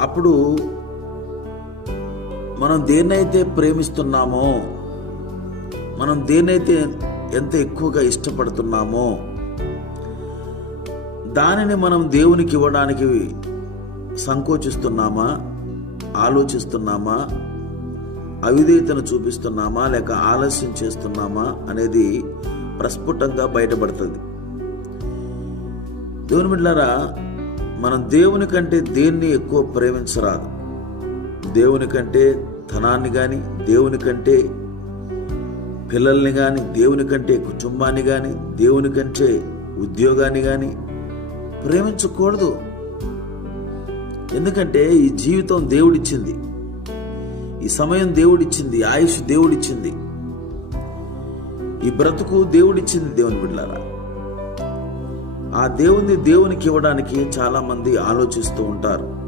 అప్పుడు మనం దేన్నైతే ప్రేమిస్తున్నామో మనం దేన్నైతే ఎంత ఎక్కువగా ఇష్టపడుతున్నామో దానిని మనం దేవునికి ఇవ్వడానికి సంకోచిస్తున్నామా ఆలోచిస్తున్నామా అవిధేయతను చూపిస్తున్నామా లేక ఆలస్యం చేస్తున్నామా అనేది ప్రస్ఫుటంగా బయటపడుతుంది. దేవుని బిడ్డారా మనం దేవుని కంటే దేన్ని ఎక్కువ ప్రేమించరాదు. దేవుని కంటే ధనాన్ని కానీ దేవుని కంటే పిల్లల్ని కానీ దేవుని కంటే కుటుంబాన్ని కానీ దేవుని కంటే ఉద్యోగాన్ని కానీ ప్రేమించకూడదు. ఎందుకంటే ఈ జీవితం దేవుడిచ్చింది. ఈ సమయం దేవుడిచ్చింది ఆయుష్ దేవుడిచ్చింది. ఈ బ్రతుకు దేవుడిచ్చింది దేవుని బిడ్డారా ఆ దేవుని దేవునికి ఇవ్వడానికి చాలామంది ఆలోచిస్తూ ఉంటారు.